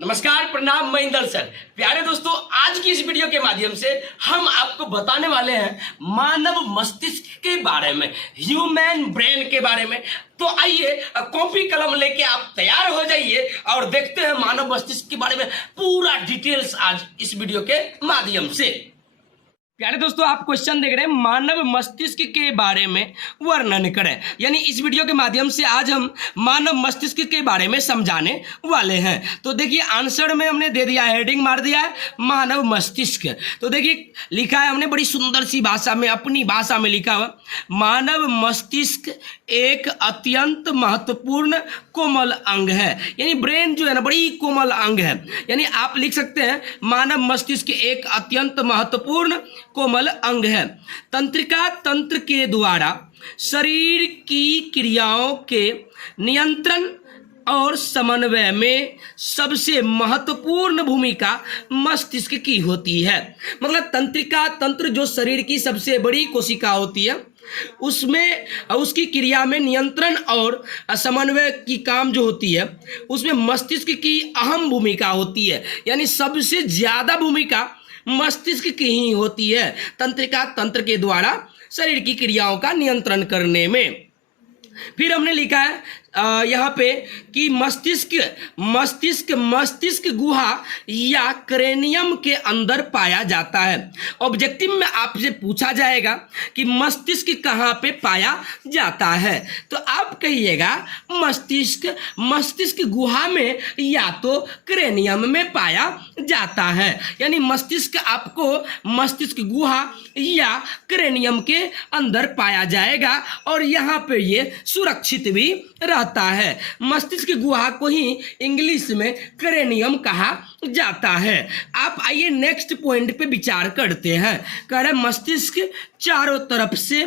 नमस्कार, प्रणाम, मैं इंदल सर। प्यारे दोस्तों, आज की इस वीडियो के माध्यम से हम आपको बताने वाले हैं मानव मस्तिष्क के बारे में, ह्यूमन ब्रेन के बारे में। तो आइए कॉपी कलम लेके आप तैयार हो जाइए और देखते हैं मानव मस्तिष्क के बारे में पूरा डिटेल्स आज इस वीडियो के माध्यम से। प्यारे दोस्तों, आप क्वेश्चन देख रहे हैं मानव मस्तिष्क के बारे में वर्णन करें, यानी इस वीडियो के माध्यम से आज हम मानव मस्तिष्क के बारे में समझाने वाले हैं। तो देखिए आंसर में हमने दे दिया, हेडिंग मार दिया है मानव मस्तिष्क। तो देखिए लिखा है हमने बड़ी सुंदर सी भाषा में, अपनी भाषा में लिखा हुआ, मानव मस्तिष्क एक अत्यंत महत्वपूर्ण कोमल अंग है। यानी ब्रेन जो है ना, बड़ी कोमल अंग है। यानी आप लिख सकते हैं मानव मस्तिष्क एक अत्यंत महत्वपूर्ण कोमल अंग है। तंत्रिका तंत्र के द्वारा शरीर की क्रियाओं के नियंत्रण और समन्वय में सबसे महत्वपूर्ण भूमिका मस्तिष्क की होती है। मतलब तंत्रिका तंत्र जो शरीर की सबसे बड़ी कोशिका होती है, उसमें उसकी क्रिया में नियंत्रण और समन्वय की काम जो होती है, उसमें मस्तिष्क की अहम भूमिका होती है। यानी सबसे ज्यादा भूमिका मस्तिष्क की ही होती है तंत्रिका तंत्र के द्वारा शरीर की क्रियाओं का नियंत्रण करने में। फिर हमने लिखा है यहाँ पे कि मस्तिष्क गुहा या क्रेनियम के अंदर पाया जाता है। ऑब्जेक्टिव में आपसे पूछा जाएगा कि मस्तिष्क कहाँ पे पाया जाता है, तो आप कहिएगा मस्तिष्क गुहा में या तो क्रेनियम में पाया जाता है। यानी मस्तिष्क आपको मस्तिष्क गुहा या क्रेनियम के अंदर पाया जाएगा और यहाँ पे ये सुरक्षित भी रहता है। मस्तिष्क गुहा को ही इंग्लिश में क्रेनियम कहा जाता है। आप आइए नेक्स्ट पॉइंट पे विचार करते हैं। कह रहे मस्तिष्क चारों तरफ से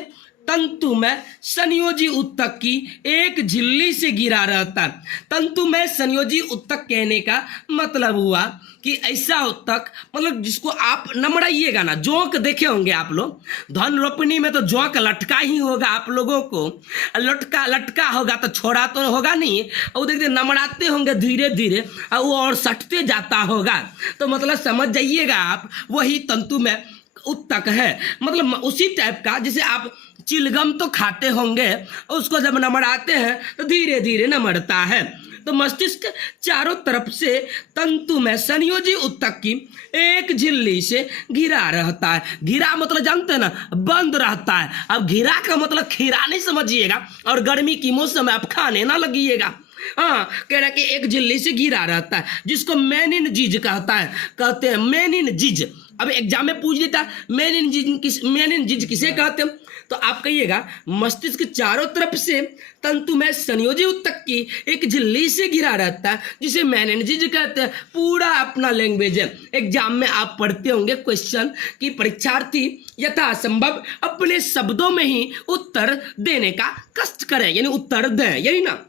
तंतुमय संयोजी ऊतक की एक झिल्ली से घिरा रहता है। तंतुमय संयोजी ऊतक कहने का मतलब हुआ कि ऐसा ऊतक, मतलब जिसको आप नमड़ाइएगा ना, जोंक देखे होंगे आप लोग, धन रोपनी में तो जोंक लटका ही होगा आप लोगों को, लटका होगा तो छोड़ा तो होगा नहीं, और देखते नमड़ाते होंगे धीरे धीरे वो और सटते जाता होगा। तो मतलब समझ जाइएगा आप, वही तंतुमय ऊतक है। मतलब उसी टाइप का, जैसे आप चिलगम तो खाते होंगे, उसको जब नमड़ाते हैं तो धीरे धीरे नमड़ता है। तो मस्तिष्क चारों तरफ से तंतुमय संयोजी ऊतक की एक झिल्ली से घिरा रहता है। घिरा मतलब जानते हैं ना, बंद रहता है। अब घिरा का मतलब खीरा नहीं समझिएगा, और गर्मी की मौसम में आप खाने ना लगिएगा। हाँ, कह रहा कि एक झिल्ली से घिरा रहता है, जिसको मेनिनजीज कहते हैं मेनिनजीज। अब एग्जाम में पूछ लेता मेनिनजीज किसे कहते हैं, तो आप कहिएगा मस्तिष्क चारों तरफ से तंतुमय संयोजी ऊतक की एक झिल्ली से घिरा रहता है, जिसे मेनिनजीज कहते हैं। पूरा अपना लैंग्वेज है। एग्जाम में आप पढ़ते होंगे क्वेश्चन कि परीक्षार्थी यथासंभव अपने शब्दों में ही उत्तर देने का कष्ट करें, यानी उत्तर दें, यही ना।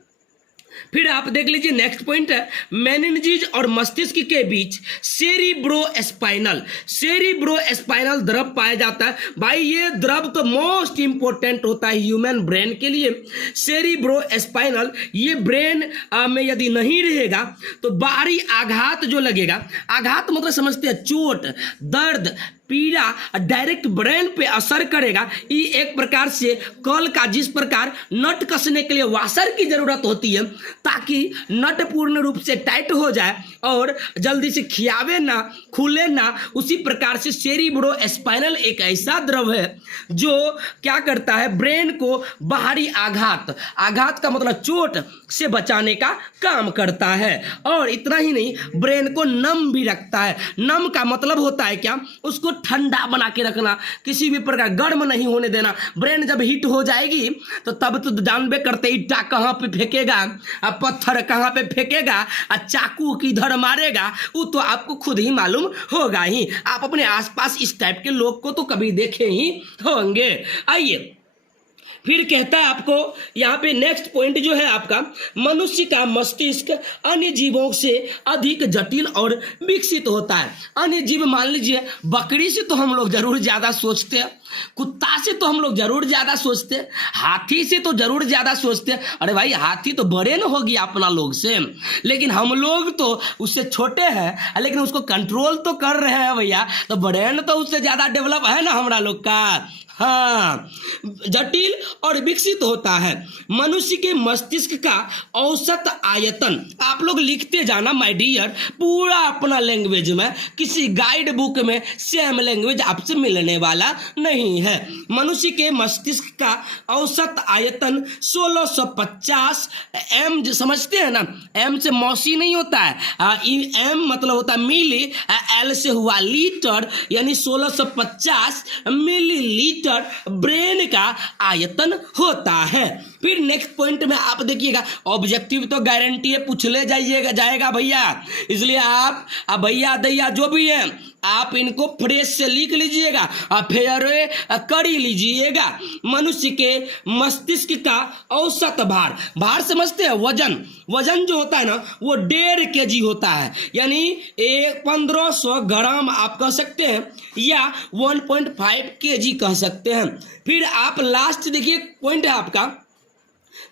फिर आप देख लीजिए नेक्स्ट पॉइंट है, मेनिनजीज और मस्तिष्क के बीच सेरिब्रोस्पाइनल द्रव पाया जाता है। भाई ये द्रव तो मोस्ट इंपोर्टेंट होता है ह्यूमन ब्रेन के लिए। सेरिब्रोस्पाइनल, ये ब्रेन में यदि नहीं रहेगा तो बाहरी आघात जो लगेगा, आघात मतलब समझते हैं चोट, दर्द, पीड़ा डायरेक्ट ब्रेन पे असर करेगा। ये एक प्रकार से कल का जिस प्रकार नट कसने के लिए वाशर की जरूरत होती है, ताकि नट पूर्ण रूप से टाइट हो जाए और जल्दी से खियावे ना, खुले ना, उसी प्रकार से सेरिब्रोस्पाइनल एक ऐसा द्रव है जो क्या करता है, ब्रेन को बाहरी आघात का मतलब चोट से बचाने का काम करता है। और इतना ही नहीं, ब्रेन को नम भी रखता है। नम का मतलब होता है क्या, उसको ठंडा बना के रखना, किसी भी प्रकार गर्म नहीं होने देना। ब्रेन जब हीट हो जाएगी तो तब तो जानबे करते ईटा कहाँ पे फेंकेगा, पत्थर कहाँ पे फेंकेगा, चाकू किधर मारेगा, वो तो आपको खुद ही मालूम होगा ही। आप अपने आसपास इस टाइप के लोग को तो कभी देखे ही होंगे। आइए फिर कहता है आपको यहाँ पे नेक्स्ट पॉइंट जो है आपका, मनुष्य का मस्तिष्क अन्य जीवों से अधिक जटिल और विकसित होता है। अन्य जीव मान लीजिए बकरी से तो हम लोग जरूर ज्यादा सोचते हैं, कुत्ता से तो हम लोग जरूर ज्यादा सोचते हैं, हाथी से तो जरूर ज्यादा सोचते हैं। अरे भाई हाथी तो बड़े न होगी अपना लोग से, लेकिन हम लोग तो उससे छोटे हैं लेकिन उसको कंट्रोल तो कर रहे हैं भैया, तो ब्रेन तो उससे ज्यादा डेवलप है ना हमरा लोग का। हाँ, जटिल और विकसित होता है। मनुष्य के मस्तिष्क का औसत आयतन आप लोग लिखते जाना माय डियर, पूरा अपना लैंग्वेज में, किसी गाइड बुक में सेम लैंग्वेज आपसे मिलने वाला नहीं है। मनुष्य के मस्तिष्क का औसत आयतन 1650 एम, समझते हैं ना, एम से मौसी नहीं होता है, एम मतलब होता है मिली, एल से हुआ लीटर, यानी 1650 मिलीलीटर ब्रेन का आयतन होता है। फिर नेक्स्ट पॉइंट में आप देखिएगा, ऑब्जेक्टिव तो गारंटी है पूछ ले जाएगा भैया, इसलिए आप भैया दैया जो भी है आप इनको फ्रेश से लिख लीजिएगा और फिर कर ही लीजिएगा। मनुष्य के मस्तिष्क का औसत भार, भार समझते हैं, वजन जो होता है ना वो 1.5 kg होता है, यानी 1500 ग्राम आप कह सकते हैं या 1.5 kg कह सकते हैं। फिर आप लास्ट देखिए पॉइंट है आपका,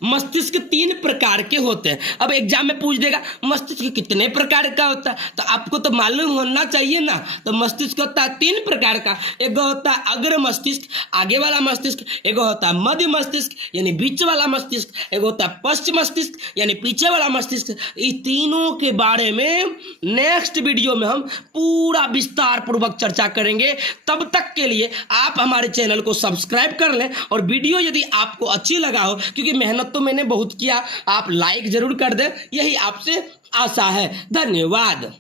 मस्तिष्क 3 प्रकार के होते हैं। अब एग्जाम में पूछ देगा मस्तिष्क कितने प्रकार का होता है, तो आपको तो मालूम होना चाहिए ना। तो मस्तिष्क होता है 3 प्रकार का, एक होता है अग्र मस्तिष्क, आगे वाला मस्तिष्क, एक होता है मध्य मस्तिष्क यानी बीच वाला मस्तिष्क, एक होता है पश्चिम मस्तिष्क यानी पीछे वाला मस्तिष्क। इस तीनों के बारे में नेक्स्ट वीडियो में हम पूरा विस्तार पूर्वक चर्चा करेंगे। तब तक के लिए आप हमारे चैनल को सब्सक्राइब कर लें, और वीडियो यदि आपको अच्छी लगा हो, क्योंकि मेहनत तो मैंने बहुत किया, आप लाइक जरूर कर दें, यही आपसे आशा है। धन्यवाद।